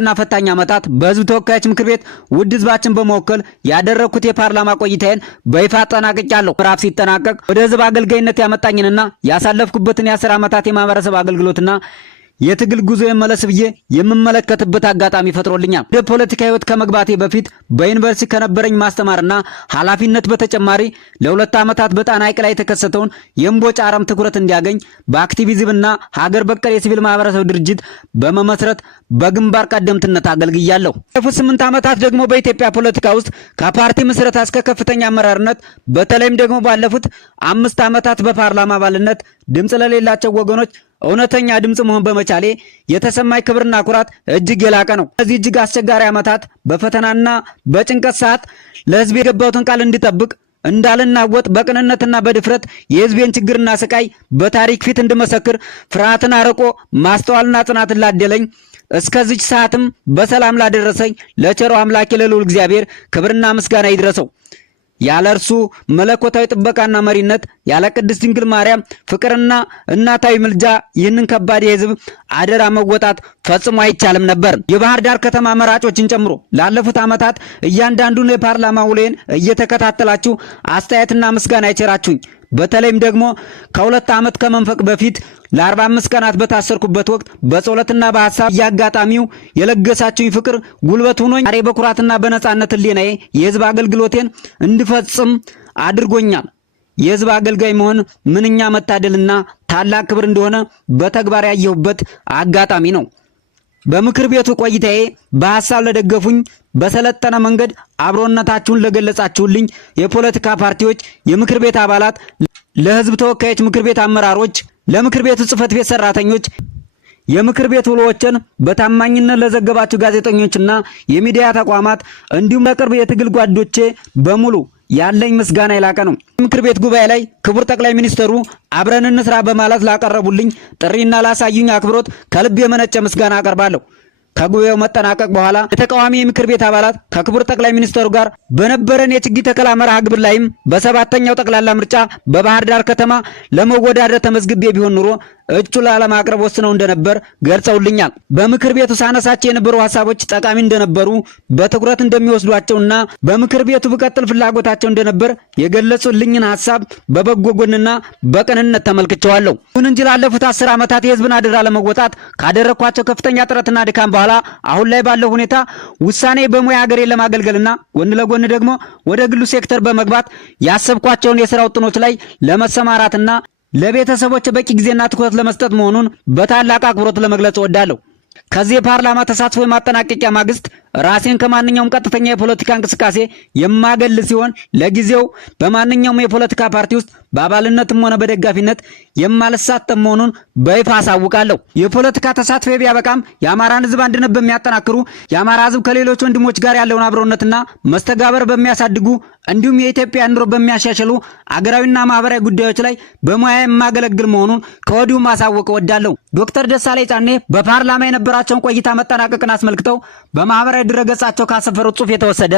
ከባድና ፈታኝ ዓመታት በህዝብ ተወካዮች ምክር ቤት ውድ ህዝባችን በመወከል ያደረኩት የፓርላማ ቆይታዬን በይፋ አጠናቅቄያለሁ። ምዕራፍ ሲጠናቀቅ ወደ ህዝብ አገልጋይነት ያመጣኝንና ያሳለፍኩበትን የ10 ዓመታት የማህበረሰብ አገልግሎትና የትግል ጉዞ የመለስ ብዬ የምመለከትበት አጋጣሚ ፈጥሮልኛል። ወደ ፖለቲካ ህይወት ከመግባቴ በፊት በዩኒቨርሲቲ ከነበረኝ ማስተማርና ኃላፊነት በተጨማሪ ለ2 ዓመታት በጣና ሐይቅ ላይ የተከሰተውን የእምቦጭ አረም ትኩረት እንዲያገኝ በአክቲቪዝምና ሀገር በቀል የሲቪል ማህበረሰብ ድርጅት በመመስረት በግንባር ቀደምትነት አገልግያለሁ። ባለፉት 8 ዓመታት ደግሞ በኢትዮጵያ ፖለቲካ ውስጥ ከፓርቲ ምስረታ እስከ ከፍተኛ አመራርነት በተለይም ደግሞ ባለፉት 5 ዓመታት በፓርላማ አባልነት ድምጽ ለሌላቸው ወገኖች እውነተኛ ድምጽ መሆን በመቻሌ የተሰማኝ ክብርና ኩራት እጅግ የላቀ ነው። እዚህ እጅግ አስቸጋሪ ዓመታት በፈተናና በጭንቀት ሰዓት ለህዝብ የገባሁትን ቃል እንድጠብቅ እንዳልናወጥ በቅንነትና በድፍረት የህዝቤን ችግርና ስቃይ በታሪክ ፊት እንድመሰክር ፍርሃትን አርቆ ማስተዋልና ጽናትን ላደለኝ እስከዚች ሰዓትም በሰላም ላደረሰኝ ለቸሮ አምላክ ለልዑል እግዚአብሔር ክብርና ምስጋና ይድረሰው። ያለ እርሱ መለኮታዊ ጥበቃና መሪነት ያለ ቅድስት ድንግል ማርያም ፍቅርና እናታዊ ምልጃ ይህንን ከባድ የህዝብ አደራ መወጣት ፈጽሞ አይቻልም ነበር። የባህር ዳር ከተማ መራጮችን ጨምሮ ላለፉት ዓመታት እያንዳንዱን የፓርላማ ውሎዬን እየተከታተላችሁ አስተያየትና ምስጋና ይቸራችሁኝ በተለይም ደግሞ ከ2 ዓመት ከመንፈቅ በፊት ለ45 ቀናት በታሰርኩበት ወቅት በጸሎትና በሐሳብ ያጋጣሚው የለገሳችሁኝ ፍቅር ጉልበት ሆኖኝ ዛሬ በኩራትና በነጻነት ህሊናዬ የህዝብ አገልግሎቴን እንድፈጽም አድርጎኛል። የህዝብ አገልጋይ መሆን ምንኛ መታደልና ታላቅ ክብር እንደሆነ በተግባር ያየሁበት አጋጣሚ ነው። በምክር ቤቱ ቆይታዬ በሐሳብ ለደገፉኝ በሰለጠነ መንገድ አብሮነታችሁን ለገለጻችሁልኝ የፖለቲካ ፓርቲዎች የምክር ቤት አባላት፣ ለህዝብ ተወካዮች ምክር ቤት አመራሮች፣ ለምክር ቤቱ ጽህፈት ቤት ሰራተኞች፣ የምክር ቤት ውሎችን በታማኝነት ለዘገባችሁ ጋዜጠኞችና የሚዲያ ተቋማት እንዲሁም ለቅርብ የትግል ጓዶቼ በሙሉ ያለኝ ምስጋና የላቀ ነው። ምክር ቤት ጉባኤ ላይ ክቡር ጠቅላይ ሚኒስትሩ አብረን እንስራ በማለት ላቀረቡልኝ ጥሪና ላሳዩኝ አክብሮት ከልብ የመነጨ ምስጋና አቀርባለሁ። ከጉባኤው መጠናቀቅ በኋላ የተቃዋሚ የምክር ቤት አባላት ከክቡር ጠቅላይ ሚኒስትሩ ጋር በነበረን የችግኝ ተከላ መርሃ ግብር ላይም በ7ኛው ጠቅላላ ምርጫ በባህር ዳር ከተማ ለመወዳደር ተመዝግቤ ቢሆን ኑሮ እጩ ላለማቅረብ ወስነው እንደነበር ገልጸውልኛል። በምክር ቤቱ ሳነሳቸው የነበሩ ሀሳቦች ጠቃሚ እንደነበሩ በትኩረት እንደሚወስዷቸውና በምክር ቤቱ ብቀጥል ፍላጎታቸው እንደነበር የገለጹልኝን ሀሳብ በበጎ ጎንና በቅንነት ተመልክቼዋለሁ። ይሁን እንጂ ላለፉት 10 ዓመታት የህዝብን አደራ ለመወጣት ካደረኳቸው ከፍተኛ ጥረትና ድካም በኋላ አሁን ላይ ባለው ሁኔታ ውሳኔ በሙያ ሀገሬን ለማገልገልና ጎን ለጎን ደግሞ ወደ ግሉ ሴክተር በመግባት ያሰብኳቸውን የሥራ ውጥኖች ላይ ለመሰማራትና ለቤተሰቦች በቂ ጊዜና ትኩረት ለመስጠት መሆኑን በታላቅ አክብሮት ለመግለጽ እወዳለሁ። ከዚህ የፓርላማ ተሳትፎ የማጠናቀቂያ ማግስት ራሴን ከማንኛውም ቀጥተኛ የፖለቲካ እንቅስቃሴ የማገል ሲሆን ለጊዜው በማንኛውም የፖለቲካ ፓርቲ ውስጥ በአባልነትም ሆነ በደጋፊነት የማልሳተፍ መሆኑን በይፋ አሳውቃለሁ። የፖለቲካ ተሳትፎ ቢያበቃም የአማራን ህዝብ አንድነት በሚያጠናክሩ የአማራ ህዝብ ከሌሎች ወንድሞች ጋር ያለውን አብሮነትና መስተጋበር በሚያሳድጉ እንዲሁም የኢትዮጵያ ኑሮ በሚያሻሽሉ አገራዊና ማህበራዊ ጉዳዮች ላይ በሙያ የማገለግል መሆኑን ከወዲሁ ማሳወቅ እወዳለሁ። ዶክተር ደሳለኝ ጫኔ በፓርላማ የነበራቸውን ቆይታ መጠናቀቅን አስመልክተው በማህበራዊ ድረገጻቸው ካሰፈሩት ጽሑፍ የተወሰደ